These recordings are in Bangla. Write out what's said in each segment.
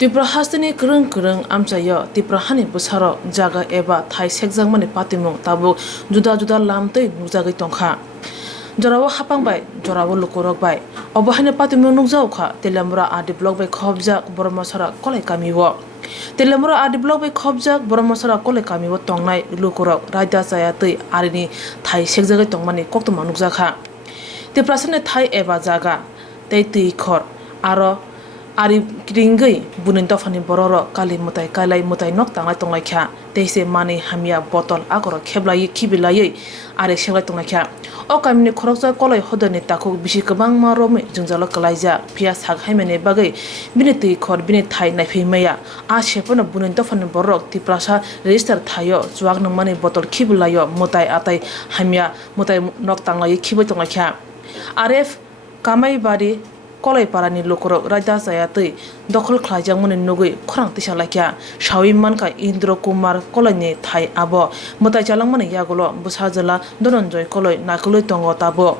Twiprasa ni kereng amcaya Twiprahani busaro jaga eba thai sekjagmani patimung tabuk juda lamtei nujagui tongkha. Jorawo hapang bai jorawo lukurog bai obahane patimung nugjau kha Teliamura adi blog bai Tungphwjak Bramachara kalai kamiwo. Teliamura adi blog bai Tungphwjak Bramachara kalai kamiwo tongnai lukurog raida saya tei arini thai sekjagui tongmani koktoma nugjaka. Twiprasa ni thai eba jaga tei tui khor aro Ari kringgai Buini Dopha ni bororo kalai mutai nok tanglai tonglai kha teise mani hamia botol agoro kheblai khibilai ari senglai tonglai kha o kamini khorokja kolai hodani takuk bisi kabang marome jungjalo kalaija pia sak haimene bagai bini tui khor bini thai naifeimaya a sepona Buini Dopha ni borok Twiprasa register thayo juak nangmani botol khibilayo mutai atai hamia mutai nok tanglai khibai tonglai kha RF kamai bari kalai parani lukurog raida saya tei dokhol khlaijak mani nugui khorang tisalakya shawi manka Indro Kumar kalai ni thai abo mutai chalangmani yagulo busajala dononjoy kalai nakuloi tongo tabo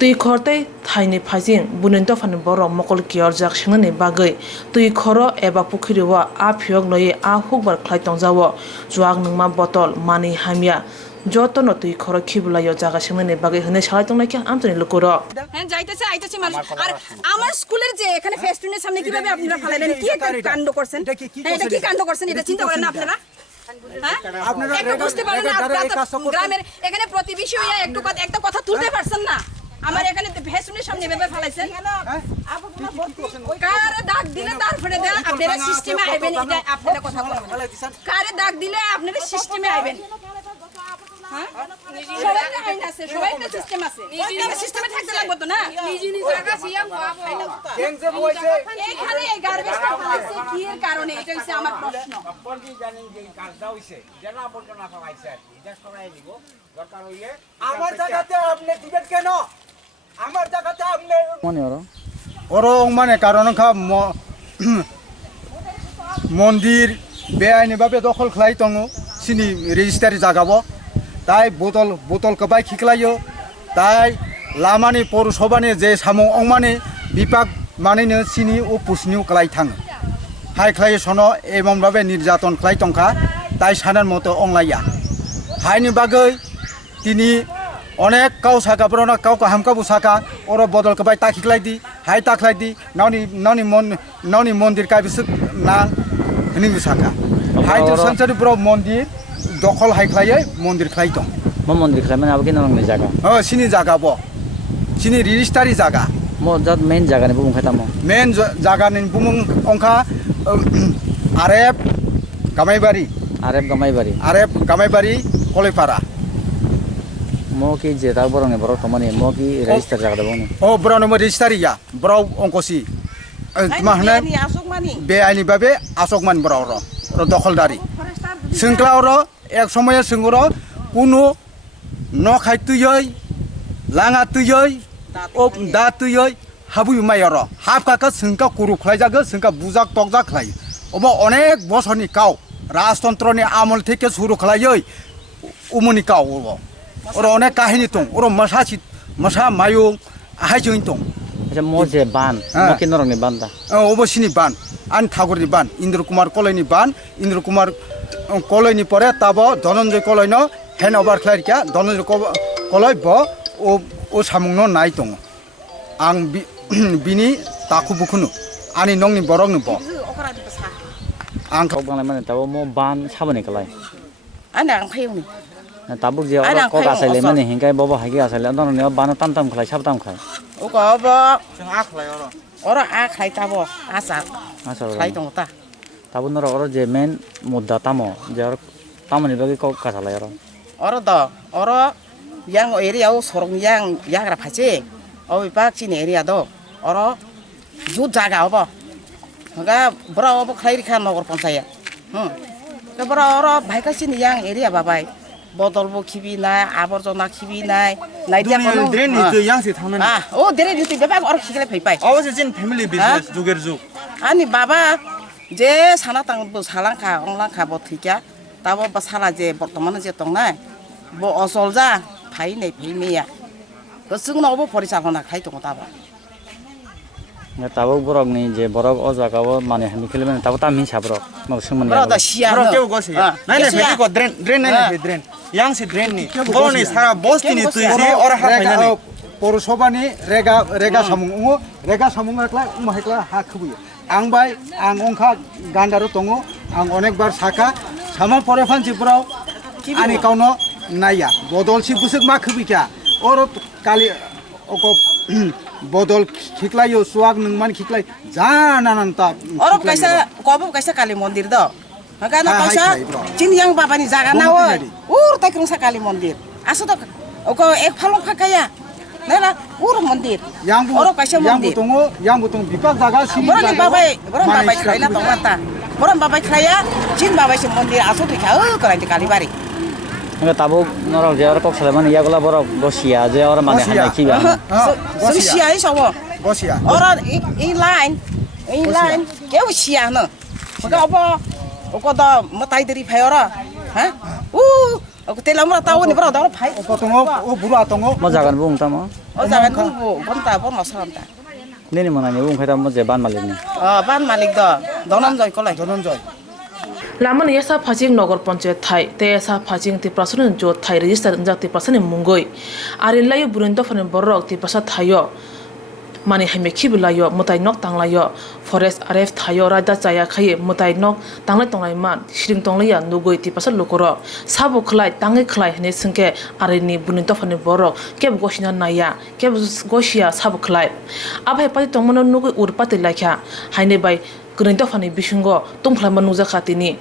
tui khortei thai ni phajing Buini Dopha ni borok mokol kiorjak sengnani bagai tui khoro eba pukhiriwa a phiok loi a hukbar khlai tongjawo juak nungma botol mani hamia joto no tui khoro khibulayo jaga sengnani bagai hne salai tonglai amtani lukuro হ্যাঁ যাইতেছে আইতেছে মানুষ আর আমার স্কুলের যে এখানে ফেস্টুনের সামনে কিভাবে আপনারা ফালাইলেন কি কাণ্ড করছেন এটা কি কাণ্ড করছেন এটা চিন্তা করেন না আপনারা হ্যাঁ আপনারা একটু বুঝতে পারেন না গ্রামের এখানে প্রতিবেশী হইয়া একটা কথা তুলতে পারছেন না আমার এখানে ফেস্টুনের সামনে এভাবে ফালাইছেন কারে দাগ দিলে তারপরে দেন আপনারা সিস্টেমে আইবেন এটা আপনারা কথা বলেন কারে দাগ দিলে আপনারা সিস্টেমে আইবেন হ্যাঁ সবাইটা আইন আছে সবাইটা সিস্টেম আছে ওইটা সিস্টেমে থাকতে লাগবে তো না নিজি জায়গা সিয়াম বাবু কেন যে বইছে এখানে এই গার্বেজটা ফলাইছে কি এর কারণে এটা হচ্ছে আমার প্রশ্ন আপন কি জানেন যে কাজটা হইছে জানা আবর্জনা ফলাইছে এটা সরাই দিব দরকার হইলে আমার জায়গাতে আপনি দিবেন কেন আমার জায়গাতে আপনি মনে ওরো মানে কারণ মন্দির বেআইনিভাবে দখল খাই দङ সিনি রেজিস্টারি জাগাবো তাই বোতল কবাই খিকলাयो তাই লামানি পৌরসভাनि যে সামु अंमानि বিভাগ मानिनो सिनि ও পুসনিউ ক্লাই थाङो হাই ক্লাই সনো एवंभावे নির্যাতন ক্লাই টংখা তাই সানার মতো অংলাইয়া হাইনি বাগৈ তিনি অনেক কাউ সাকাব্রনা কাউ হামকা বুসাকা ওর বদল কবাই তাখিকলাই দি হাই তাখলাই দি নাউনি মন্দির কাবিসুক না হনি বুসাকা হাই তো সংসারি ব্র মন্দির দখল হাইख्लायै মন্দির খাই দं म मन्दिर खाय माने अब किन नंगले जागा सिनि जागा ब सिनि रेजिस्टारि जागा म जत मेन जागा नि बुमुं खायता म मेन जागा नि बुमुं अंखा आरेफ गामाइबारि कलाइपारा म कि जेता बरंगे बर तमानि म कि रेजिस्टार जागा दबोनि ओ ब्राउन म रेजिस्टारि या ब्राउ अंकोसि मा होनो बे आइनि बाबे आसकमान ब्राउ र दखलदारि सिंक्लाव एक समय सिंगर कुनु न खाइतुयै लाङा तुयै ओ दा तुयै हाबु मायर हाबकाका सिंका कुरु खलाइजागो सिंका बुजाक तकजाक खलाय अब अनेक बसरनि काव राजतन्त्रनि आमल थेके सुरु खलायै उमुनि काव और अनेक काहिनी दं और मसा मायु हायजों दं अच्छा म जे बान म कि नरंनि बानदा अबसिनि बान आन ठाकुरनि बान इन्द्र कुमार कलाइनि बान इन्द्र कुमार कलाइनि परे ताब धनन्जय कलाइनो हेन्ड ओभार खालायरिया धनन्जय कलाइ ब ओ सामुंनो नाय दङ आं बिनि ताखु बुखुनु आनि नंनि बरंनो ब आं खौ बांलाय माने ताबो म बान साबने कलाय आना आं फायौनि ताबुक जे को गासाइले माने हेंगाय बबो हागि गासाइले नरने बान ताम खलाय साब ताम खाय ओ गबो जों आ खलाय अर आ खाय ताबो आसा खाय दङ ता ताबो नर अर जे मेन मुद्दा तामो जे तामनि बागै को गासालाय अर yang area sorong yang yagra phache oi pak chini area do oro ju jaga obo ga bra obo khairi khan nogor panchayat ke bra oro bhaika chini yang area babai bodol bo khibi na aborjona khibi nai naidia kono drain ni to yang se thangna o drain ni to baba oro khikle phaipai obose jin family business juger ju ani baba je sana tang bo salangkha onglangkha bo thika tabo ba sala je bortoman je tongnai bo osolja फाइ नै फैमेया गोसोंनावबो परिचालना खाय दङ दाबो Tabu borok ni je borok o jaga o mane hami khele mane tabu tam hinsa borok mau sumani. Bro da sia Bro no keu gosi. Nai nai feti ko drain nai nai drain. Yang si drain ni. Bo ni sara bosti ni tu si ora ha Rega ni. পৌরসভানি রেগা সামুং রেগা সামুং একলা উমাহেকলা হা খুবই আং অংখা গান্ডারো দङ আং অনেকবার সাকা সামা পরে ফানসিপুরাव আনি কাউনো নাইয়া বদলসি বুসুক मा খুবিকা ওর কালি অক বদল খিকলাইও Swag নংমান খিকলাই জানানান্তা Orang kaisa kali mondir do. Magana kaisa chin yang baba ni jaga na oi. Tai krung sakali mondir. Aso to oko ek phalong phakaya. Nela mondir. Orang kaisa mondir. yang butong bipak jaga sini Orang babai khlai na tongata. Orang babai khlaya chin babai se mondir aso to kha kalai kali bari. Tabu norok je ora kok sale mane yagola borok gosia je ora mane hami khiba. Sia ai sawo. বসিয়া Orang in line keu sia no. Maka apa oko da matai dari phai ora. Ha? Oko Teliamura tahu ni bro da phai. কতङ ও বুড়া দङ Mo jagan bung ta mo. Oh jangan tunggu, bonta bon masanta. Nini mo nani bung khaita mo je ban malik ni. Ban malik do, donan joy kolai. Dhananjay Laman yasa phajing nogor panchayat thai te yasa phajing Twiprasa jo thai register njak Twiprasa ni mungoi ari layo burin Dopha borok Twiprasa thayo mani haime khiblayo mutai nok tanglayo forest rf thayo raida chaya khaye mutai nok tanglai tonglai man shring tonglaya nugoi Twiprasa Lukurog sabo khlai tangai khlai hne singke ari ni burin Dopha borok keb goshina naya keb goshia sabo khlai abai pati tongmono nugoi urpati laikha haine bai Dopha bisungo tungphwjak nujak khatini